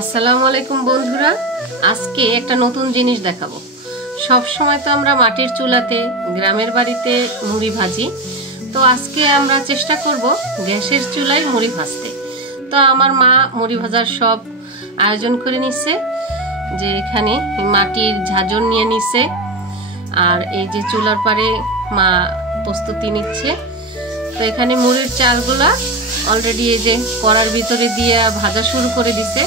আসসালামু আলাইকুম বন্ধুরা, আজকে একটা নতুন জিনিস দেখাবো। সব সময় তো আমরা মাটির চুলাতে গ্রামের বাড়িতে মুড়ি ভাজি, তো আজকে আমরা চেষ্টা করব গ্যাসের চুলায় মুড়ি ভাজতে। তো আমার মা মুড়ি ভাজার সব আয়োজন করে নিচ্ছে, যে এখানে মাটির ঝাঁঝর নিয়ে নিচ্ছে, আর এই যে চুলার পারে মা প্রস্তুতি নিচ্ছে। তো এখানে মুড়ির চালগুলা অলরেডি এই যে কড়ার ভিতরে দিয়ে ভাজা শুরু করে দিছে।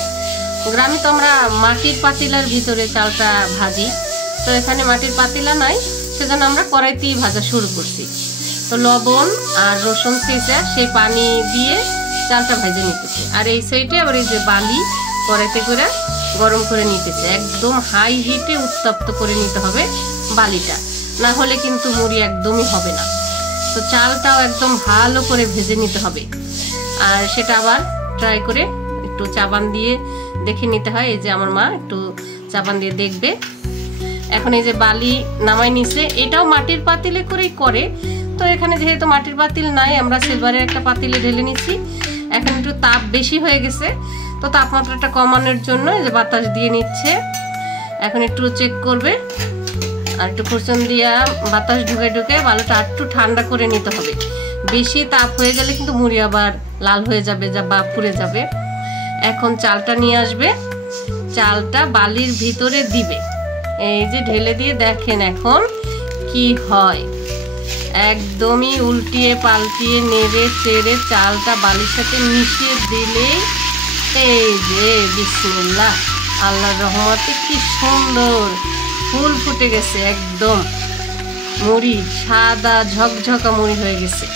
গ্রামে তো আমরা মাটির পাতিলার ভিতরে চালটা ভাজি, তো এখানে মাটির পাতিলা নাই, সেজন্য আমরা কড়াইতেই ভাজা শুরু করছি। তো লবণ আর রসুন ছেঁচা সেই পানি দিয়ে চালটা ভেজে নিতেছে, আর এই সাইডে আবার এই যে বালি কড়াইতে করে গরম করে নিতেছে। একদম হাই হিটে উত্তপ্ত করে নিতে হবে বালিটা, না হলে কিন্তু মুড়ি একদমই হবে না। তো চালটাও একদম ভালো করে ভেজে নিতে হবে, আর সেটা আবার ট্রাই করে একটু চাবান দিয়ে দেখে নিতে হয়। এই যে আমার মা একটু চাবান দিয়ে দেখবে। এখন এই যে বালি নামাই নিছে, এটাও মাটির পাতিলে করেই করে। তো এখানে যেহেতু মাটির পাতিল নাই, আমরা সিলভারের একটা পাতিলে ঢেলে নিছি। এখন একটু তাপ বেশি হয়ে গেছে, তো তাপমাত্রাটা কমানোর জন্য এই যে বাতাস দিয়ে নিচ্ছে। এখন একটু চেক করবে, আর একটু কুরচন দিয়া বাতাস ঢুকে ঢুকে বালুটা একটু ঠান্ডা করে নিতে হবে। বেশি তাপ হয়ে গেলে কিন্তু মুড়ি আবার লাল হয়ে যাবে বা পুড়ে যাবে। এখন চালটা নিয়ে আসবে, চালটা বালির ভিতরে দিবে, এই যে ঢেলে দিয়ে দেখেন এখন কি হয়। একদমই উল্টিয়ে পাল্টিয়ে নেড়ে চেড়ে চালটা বালির সাথে মিশিয়ে দিলে এই যে বিসমিল্লাহ, আল্লাহর রহমতে কি সুন্দর ফুল ফুটে গেছে। একদম মুড়ি সাদা ঝকঝকা মুড়ি হয়ে গেছে।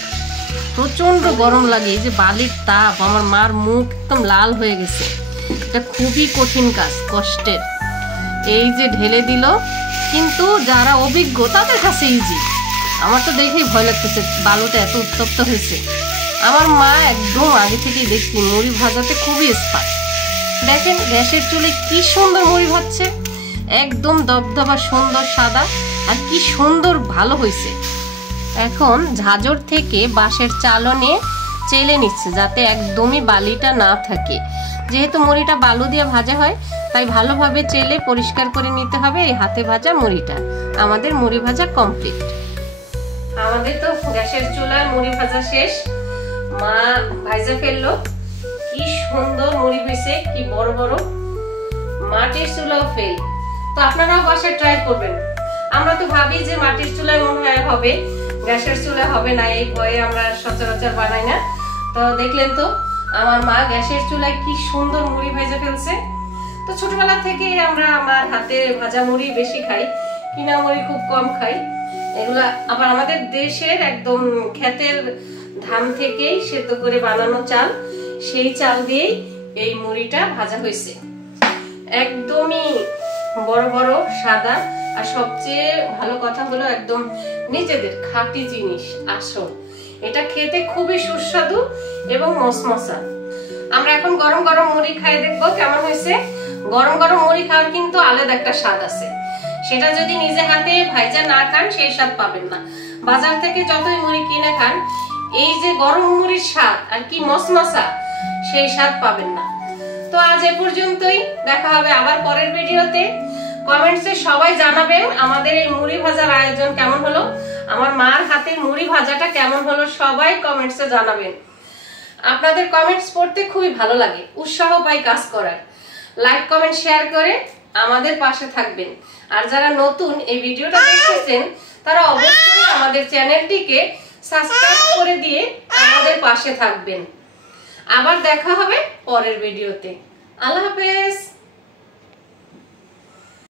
প্রচন্ড গরম লাগে, এই যে বালির তাপ, আমার মার মুখ একদম লাল হয়ে গেছে। এটা খুবই কঠিন কাজ, কষ্টের। এই যে ঢেলে দিল, কিন্তু যারা অভিজ্ঞ তাদের কাছে ইজি। আমার তো দেখেই ভয় লাগতেছে, বালুটা এত উত্তপ্ত হয়েছে। আমার মা একদম আগে থেকেই দেখছি মুড়ি ভাজাতে খুবই এক্সপার্ট। দেখেন গ্যাসের চুলে কি সুন্দর মুড়ি ভাজছে, একদম দবদবা সুন্দর সাদা, আর কি সুন্দর ভালো হয়েছে। এখন ঝাঁঝর থেকে বাঁশের চালনে চেলে নিচ্ছে, যাতে একদমই বালিটা না থাকে। যেহেতু মুড়িটা বালু দিয়ে ভাজা হয়, তাই ভালোভাবে চেলে পরিষ্কার করে নিতে হবে এই হাতে ভাজা মুড়িটা। আমাদের মুড়ি ভাজা কমপ্লিট। আমাদের তো গ্যাসের চুলায় মুড়ি ভাজা শেষ, মা ভাজা ফেললো। কি সুন্দর মুড়ি হয়েছে, কি বড় বড়। মাটির চুলাও ফেল। তো আপনারাও বাসায় ট্রাই করবেন। আমরা তো ভাবি যে মাটির চুলায় মনে হয় হবে, গ্যাসের চুলা হবে না, এই ভয়ে আমরা সচরাচর বানাই না। তো দেখলেন তো আমার মা গ্যাসের চুলায় কি সুন্দর মুড়ি ভেজে ফেলছে। তো ছোটবেলা থেকে আমরা আমার হাতে ভাজা মুড়ি বেশি খাই, কিনা মুড়ি খুব কম খাই। এগুলা আবার আমাদের দেশের একদম ক্ষেতের ধান থেকেই সেদ্ধ করে বানানো চাল, সেই চাল দিয়েই এই মুড়িটা ভাজা হয়েছে। একদমই বড় বড় সাদা, আর সবচেয়ে ভালো কথা হলো একদম নিজেদের খাঁটি জিনিস আসল। এটা খেতে খুবই সুস্বাদু এবং মসমসা। আমরা এখন গরম গরম মুড়ি খাই, দেখবো কেমন হয়েছে। গরম গরম মুড়ি খাওয়ার কিন্তু আলাদা একটা স্বাদ আছে, সেটা যদি নিজে হাতে ভাইজা না খান সেই স্বাদ পাবেন না। বাজার থেকে যতই মুড়ি কিনে খান, এই যে গরম মুড়ির স্বাদ আর কি মসমসা, সেই স্বাদ পাবেন না। তো আজ এ পর্যন্তই, দেখা হবে আবার পরের ভিডিওতে। কমেন্টসে সবাই জানাবেন আমাদের এই মুড়ি ভাজার আয়োজন কেমন হলো, আমার মার হাতের মুড়ি ভাজাটা কেমন হলো, সবাই কমেন্টসে জানাবেন। আপনাদের কমেন্টস পড়তে খুবই ভালো লাগে, উৎসাহ পাই কাজ করার। লাইক কমেন্ট শেয়ার করে আমাদের পাশে থাকবেন। আর যারা নতুন এই ভিডিওটা দেখতেছেন, তারা অবশ্যই আমাদের চ্যানেলটিকে সাবস্ক্রাইব করে দিয়ে আমাদের পাশে থাকবেন। আবার দেখা হবে পরের ভিডিওতে। আল্লাহ হাফেজ।